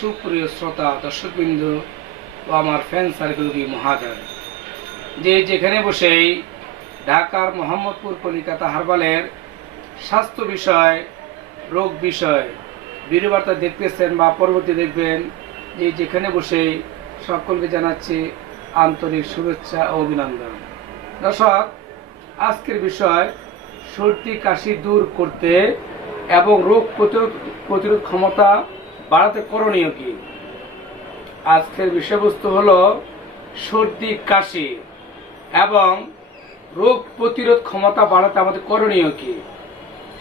সুপ্রিয় শ্রোতা দর্শকবৃন্দ ও আমার ফ্যান সার্কেলগুলি মহাদয়, যেখানে বসেই ঢাকার মোহাম্মদপুর কলিকাতা হারবালের স্বাস্থ্য বিষয়, রোগ বিষয় ভিডিওবার্তা দেখতেছেন বা পরবর্তী দেখবেন, যেখানে বসেই সকলকে জানাচ্ছি আন্তরিক শুভেচ্ছা ও অভিনন্দন। দর্শক, আজকের বিষয় সর্দি কাশি দূর করতে এবং রোগ প্রতিরোধ ক্ষমতা বাড়াতে করণীয় কি। আজকের বিষয়বস্তু হলো সর্দি কাশি এবং রোগ প্রতিরোধ ক্ষমতা বাড়াতে আমাদের করণীয় কি।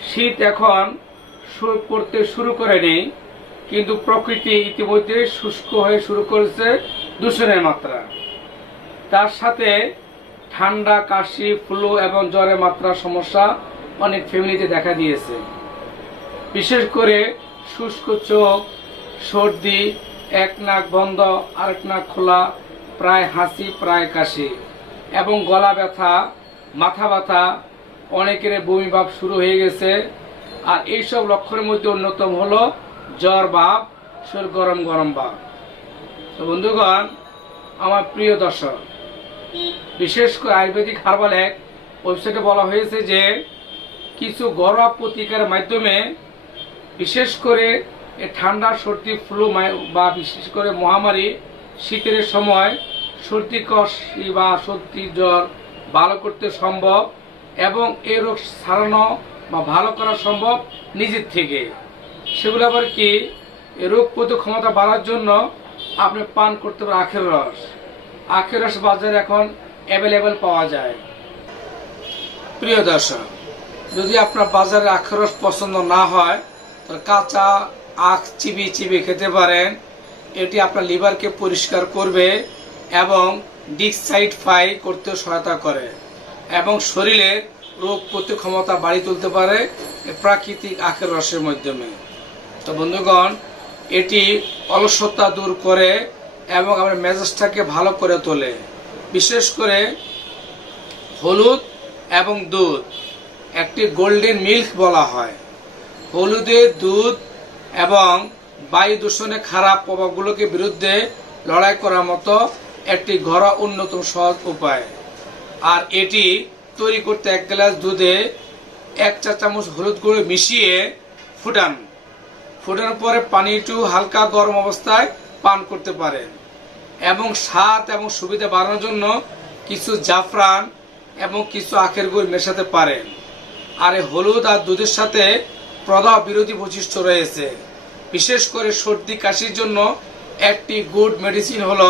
শীত এখন পড়তে শুরু করেনি, কিন্তু প্রকৃতি ইতিমধ্যে শুষ্ক হয়ে শুরু করেছে দূষণের মাত্রা। তার সাথে ঠান্ডা, কাশি, ফ্লু এবং জ্বরের মাত্রার সমস্যা অনেক ফ্যামিলিতে দেখা দিয়েছে। বিশেষ করে শুষ্ক চোখ, সর্দি, এক নাক বন্ধ আরেক নাক খোলা, প্রায় হাসি প্রায় কাশি এবং গলা ব্যথা, মাথা ব্যথা, অনেকের বমি ভাব শুরু হয়ে গেছে। আর এইসব লক্ষণের মধ্যে অন্যতম হলো জ্বর ভাব, শরীর গরম গরম ভাব। তো বন্ধুগণ, আমার প্রিয় দর্শক, বিশেষ করে আয়ুর্বেদিক হার্বাল এক ওয়েবসাইটে বলা হয়েছে যে কিছু ঘরোয়া প্রতিকারের মাধ্যমে বিশেষ করে ঠান্ডা, সর্দি, ফ্লু বা বিশেষ করে মহামারী শীতের সময় সর্দি কাশি বা সর্দি জ্বর ভালো করতে সম্ভব এবং এই রোগ সারানো বা ভালো করা সম্ভব নিজের থেকে। সেগুলো আবার কি, রোগ প্রতিরোধ ক্ষমতা বাড়ার জন্য আপনি পান করতে পারেন আখের রস। আখের রস বাজারে এখন অ্যাভেলেবেল পাওয়া যায়। প্রিয় দর্শক, যদি আপনার বাজারে আখের রস পছন্দ না হয় তাহলে কাঁচা আখ চিবিয়ে খেতে পারেন। এটি আপনার লিভারকে পরিষ্কার করবে এবং ডিটক্সিফাই করতে সহায়তা করে এবং শরীরে রোগ প্রতিরোধ ক্ষমতা বাড়িয়ে তুলতে পারে প্রাকৃতিক আখের রসের মাধ্যমে। তো বন্ধুগণ, এটি অলসতা দূর করে এবং আমার মেজাজটাকে ভালো করে তোলে। বিশেষ করে হলুদ এবং দুধ, একটি গোল্ডেন মিল্ক বলা হয়। হলুদের দুধ এবং বায়ু দূষণের খারাপ প্রভাবগুলোকে বিরুদ্ধে লড়াই করার মতো একটি ঘরোয়া অন্যতম সহজ উপায়। আর এটি তৈরি করতে 1 গ্লাস দুধে 1 চা চামচ হলুদ গুঁড়ো মিশিয়ে ফুটানোর পরে পানিটু হালকা গরম অবস্থায় পান করতে পারেন এবং স্বাদ এবং সুবিধা বাড়ানোর জন্য কিছু জাফরান এবং কিছু আখের গুড় মেশাতে পারেন। আর এই হলুদ আর দুধের সাথে প্রদাহ বিরোধী বৈশিষ্ট্য রয়েছে। বিশেষ করে সর্দি কাশির জন্য একটি গুড মেডিসিন হলো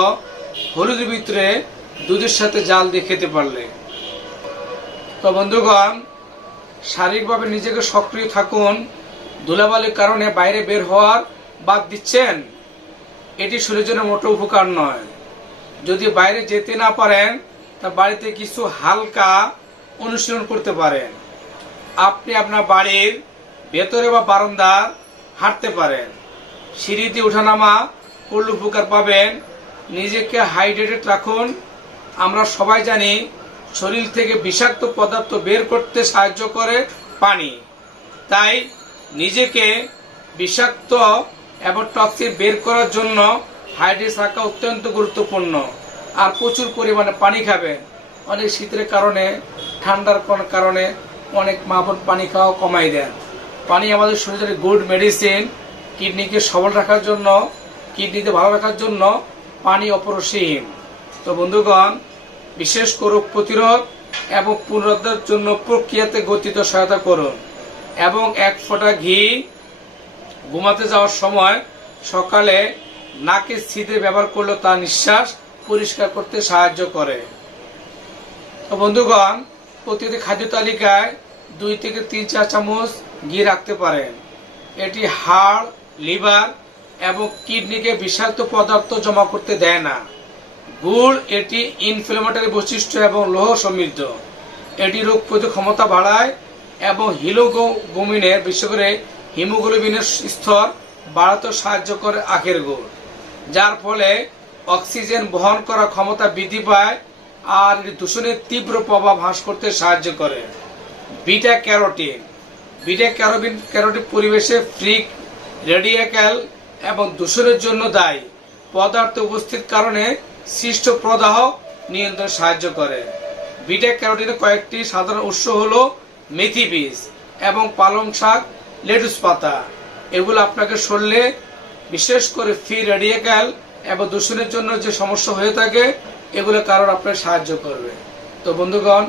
হলুদের ভিতরে দুধের সাথে জাল দিয়ে খেতে পারলে। তো বন্ধুগণ, শারীরিকভাবে নিজেকে সক্রিয় থাকুন। ধুলাবালির কারণে বাইরে বের হওয়ার বাদ দিচ্ছেন, এটি শরীরের জন্য মোটো উপকার নয়। যদি বাইরে যেতে না পারেন তা বাড়িতে কিছু হালকা অনুশীলন করতে পারেন। আপনি আপনার বাড়ির ভেতরে বা বারান্দা হাঁটতে পারেন। সিঁড়িতে ওঠানামা করলে উপকার পাবেন। নিজেকে হাইড্রেটেড রাখুন। আমরা সবাই জানি শরীর থেকে বিষাক্ত পদার্থ বের করতে সাহায্য করে পানি। তাই নিজেকে বিষাক্ত এবং টক্সিন বের করার জন্য হাইড্রেট থাকা অত্যন্ত গুরুত্বপূর্ণ। আর প্রচুর পরিমাণে পানি খাবেন। অনেক শীতের কারণে, ঠান্ডার কারণে অনেক মা বোন পানি খাওয়া কমাই দেন। পানি আমাদের শরীরের গুড মেডিসিন। কিডনিকে সবল রাখার জন্য, কিডনিতে ভালো রাখার জন্য পানি অপরিসীম। তো বন্ধুগণ, বিশেষ করে রোগ প্রতিরোধ এবং পুনরুদ্ধারের জন্য প্রক্রিয়াতে গতিতে সহায়তা করুন এবং 1 ফোঁটা ঘি ঘুমাতে যাওয়ার সময় সকালে নাকে ছিদ্রে ব্যবহার করলে তা নিঃশ্বাস পরিষ্কার করতে সাহায্য করে। তো বন্ধুগণ, প্রতিটি খাদ্য তালিকায় 2 থেকে 3 চা চামচ ঘি রাখতে পারেন। এটি হাড়, লিভার এবং কিডনিকে বিষাক্ত পদার্থ জমা করতে দেয় না। গুড়, এটি ইনফ্লেমেটরি বৈশিষ্ট্য এবং লৌহ সমৃদ্ধ। এটি রোগ প্রতিরোধ ক্ষমতা বাড়ায় এবং হিমোগ্লোবিনের, বিশেষ করে হিমোগ্লোবিনের স্তর বাড়াতে সাহায্য করে আখের গুড়, যার ফলে অক্সিজেন বহন করার ক্ষমতা বৃদ্ধি পায় আর দূষণের তীব্র প্রভাব হ্রাস করতে সাহায্য করে। বিটা ক্যারোটিন পরিবেশে ফ্রি রেডিক্যাল এবং দূষণের জন্য দায়ী পদার্থ উপস্থিত কারণে সৃষ্ট প্রদাহ নিয়ন্ত্রণে সাহায্য করে। বিটা ক্যারোটিনের কয়েকটি সাধারণ উৎস হলো মেথি বীজ এবং পালং শাক, লেটুস পাতা। এগুলো আপনাকে শরীরে বিশেষ করে ফ্রি রেডিক্যাল এবং দূষণের জন্য যে সমস্যা হয়ে থাকে এগুলো কারণ আপনার সাহায্য করবে। তো বন্ধুগণ,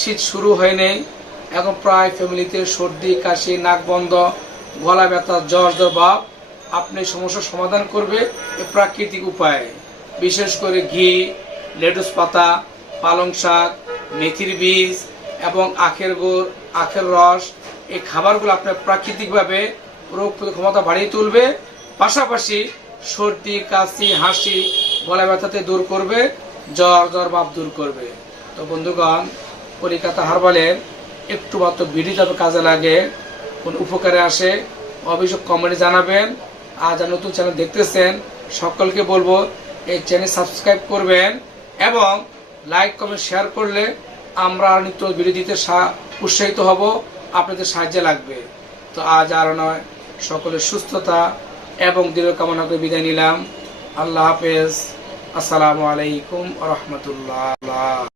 শীত শুরু হয়নি, এখন প্রায় ফ্যামিলিতে সর্দি, কাশি, নাক বন্ধ, গলা ব্যথা, জ্বর ভাব। আপনি সমস্যার সমাধান করবে এই প্রাকৃতিক উপায়ে, বিশেষ করে ঘি, লেটুস পাতা, পালং শাক, মেথির বীজ এবং আখের গুড়, আখের রস। এই খাবারগুলো আপনার প্রাকৃতিকভাবে রোগ প্রতিরোধ ক্ষমতা বাড়িয়ে তুলবে, পাশাপাশি সর্দি, কাশি, হাসি, গলা ব্যথাতে দূর করবে, জ্বর ভাব দূর করবে। তো বন্ধুগণ, কলিকাতা হার্বালের একটু মাত্র ভিডিও যাতে কাজে লাগে, কোন উপকারে আসে, অভিযোগ কমেন্টে জানাবেন। আর যারা নতুন চ্যানেল দেখতেছেন সকলকে বলবো এই চ্যানেল সাবস্ক্রাইব করবেন এবং লাইক কমেন্ট শেয়ার করলে আমরা নিত্য ভিডিও দিতে উৎসাহিত হব, আপনাদের সাহায্যে লাগবে। তো আজ আর নয়, সকলের সুস্থতা এবং দীর্ঘ কামনা করে বিদায় নিলাম। আল্লাহ হাফেজ। আসসালামু আলাইকুম ওয়া রাহমাতুল্লাহ।